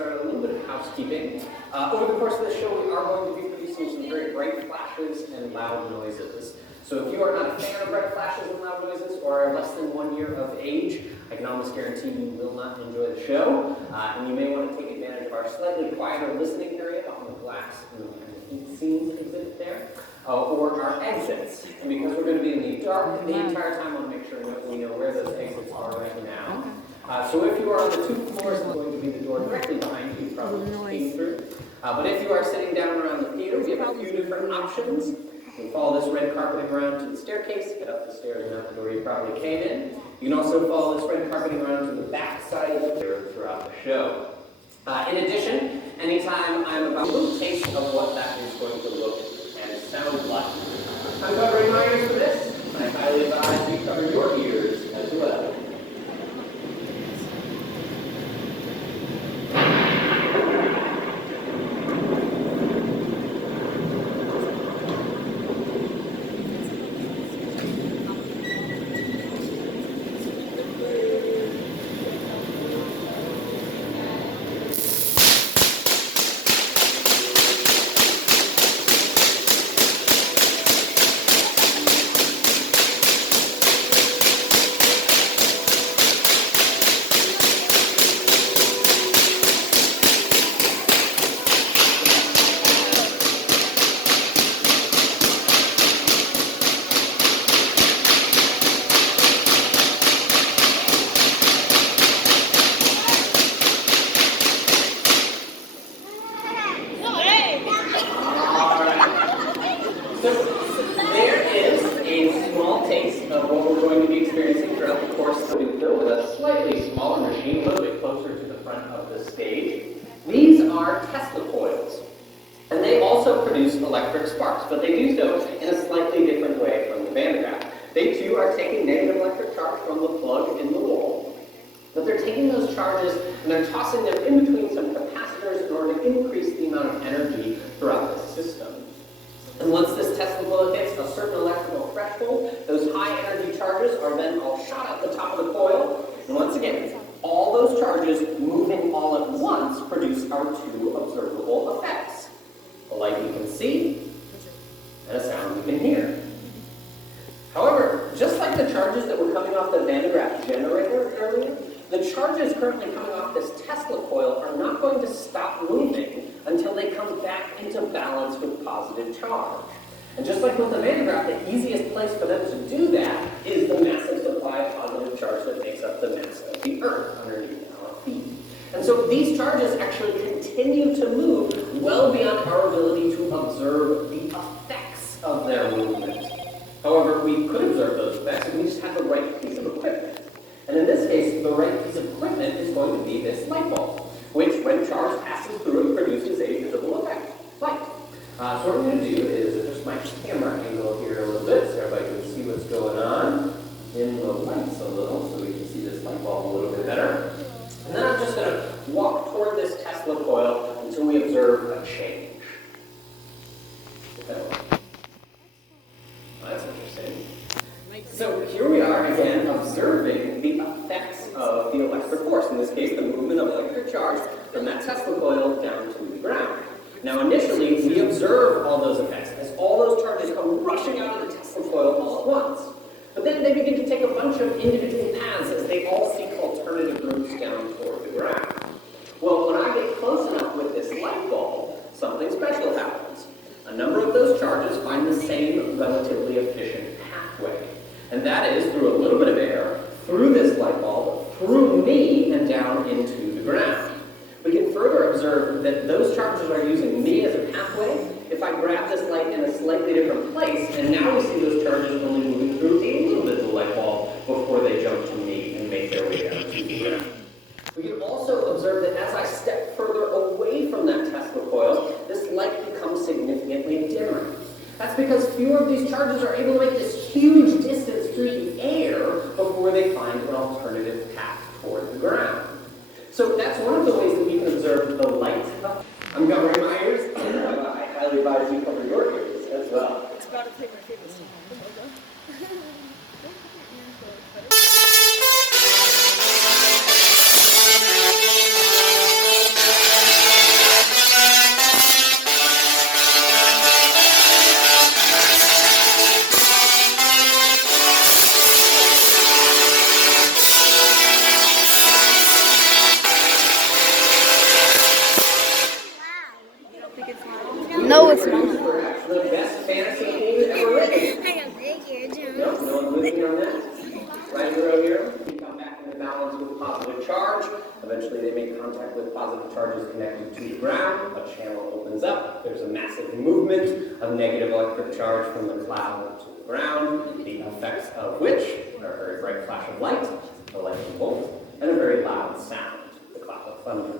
started, a little bit of housekeeping. Over the course of the show, we are going to be producing some very bright flashes and loud noises. So if you are not a fan of bright flashes and loud noises, or are less than 1 year of age, I can almost guarantee you will not enjoy the show. And you may want to take advantage of our slightly quieter listening area on the glass and the heat scenes exhibit there, or our exits. And because we're going to be in the dark the entire time, I want to make sure we know where those exits are right now. So if you are on the 2 floors, it's going to be the door directly behind you. You probably came through. But if you are sitting down around the theater, we have a few different options. You can follow this red carpeting around to the staircase, get up the stairs and out the door you probably came in. You can also follow this red carpeting around to the back side of the theater throughout the show. In addition, anytime I'm about a little taste of what that is going to look and sound like. I'm covering my ears for this. I highly advise you cover your ears as well. Eventually they make contact with positive charges connected to the ground. A channel opens up. There's a massive movement of negative electric charge from the cloud to the ground, the effects of which are a very bright flash of light, a lightning bolt, and a very loud sound, the clap of thunder.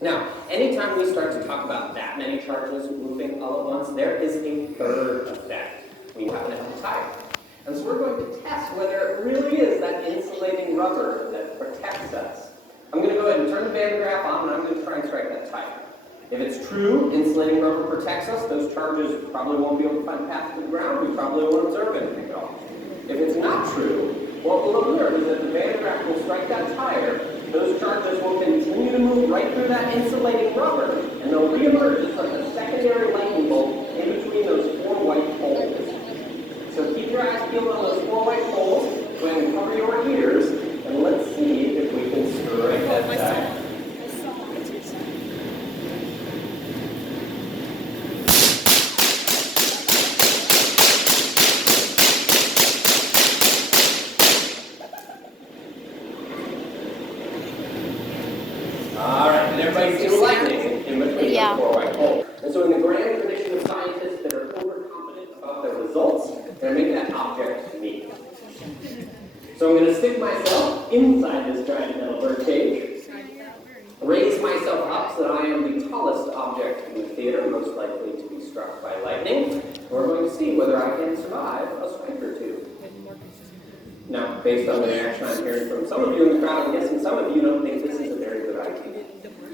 Now, anytime we start to talk about that many charges moving all at once, there is a third effect. We happen to have a tire. And so we're going to test whether it really is that insulating rubber that protects us. I'm going to go ahead and turn the Van Graph on, and I'm going to try and strike that tire. If it's true, insulating rubber protects us, those charges probably won't be able to find a path to the ground, we probably won't observe anything at all. If it's not true, what we'll observe is that the Van Graph will strike that tire, those charges will continue to move right through that insulating rubber, and they'll reemerge as like a secondary lightning bolt in between those four white holes. So keep your eyes peeled on those four white holes, go ahead and cover your ears, and let's see if we can strike that tire. Alright, and everybody's seen lightning in between those four white holes. And so in the grand tradition of scientists that are overconfident about their results, they're making that object me. So I'm going to stick myself inside this giant metal bird cage, raise myself up so that I am the tallest object in the theater, most likely to be struck by lightning, and we're going to see whether I can survive a strike or two. Now, based on the reaction I'm hearing from some of you in the crowd, I'm guessing some of you don't think this is a very good idea.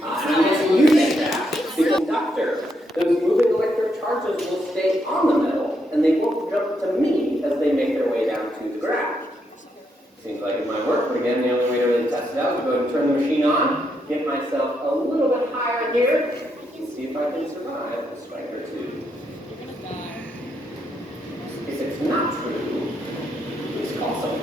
And I'm guessing you think that. The conductor, those moving electric charges will stay on the metal, and they won't jump to me as they make their way down to the ground. Seems like it might work, but again, the only way to really test it out is to go ahead and turn the machine on, get myself a little bit higher here, and see if I can survive a strike or two. If it's not true, please call someone.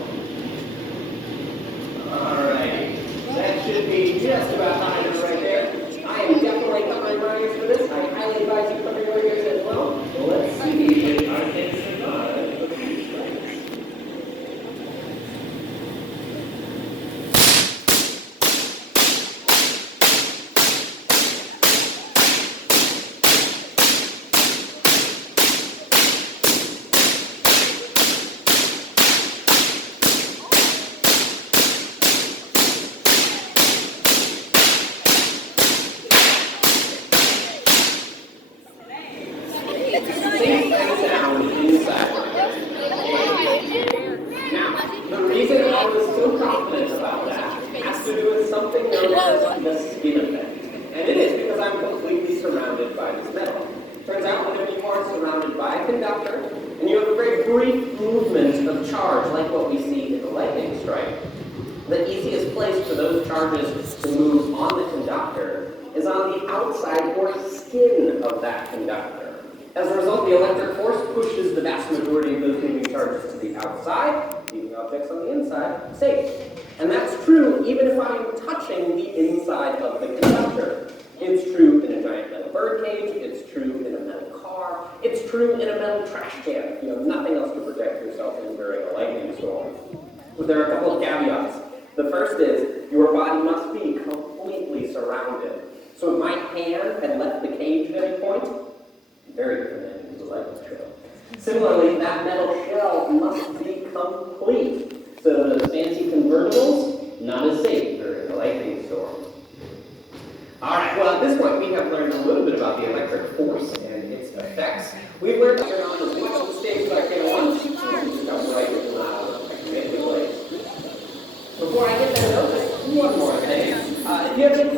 Alright, that should be just about high enough right there. I am definitely covering my ears for this. I highly advise you cover your ears as well. Let's see if I can survive a few strikes. As a result, the electric force pushes the vast majority of those moving charges to the outside, leaving objects on the inside safe. And that's true even if I'm touching the inside of the conductor. It's true in a giant metal bird cage, it's true in a metal car, it's true in a metal trash can if you have nothing else to protect yourself in during a lightning storm. But there are a couple of caveats. The first is, your body must be completely surrounded. So if my hand had left the cage at any point, very commanding to the lightning trail. Similarly, that metal shell must be complete. So those fancy convertibles, not as safe during a lightning storm. Alright, well at this point we have learned a little bit about the electric force and its effects. We've learned to turn on as much of the stage as I can at once, and just come right and loud, I can make the place. Before I get that note, just one more thing. If you have any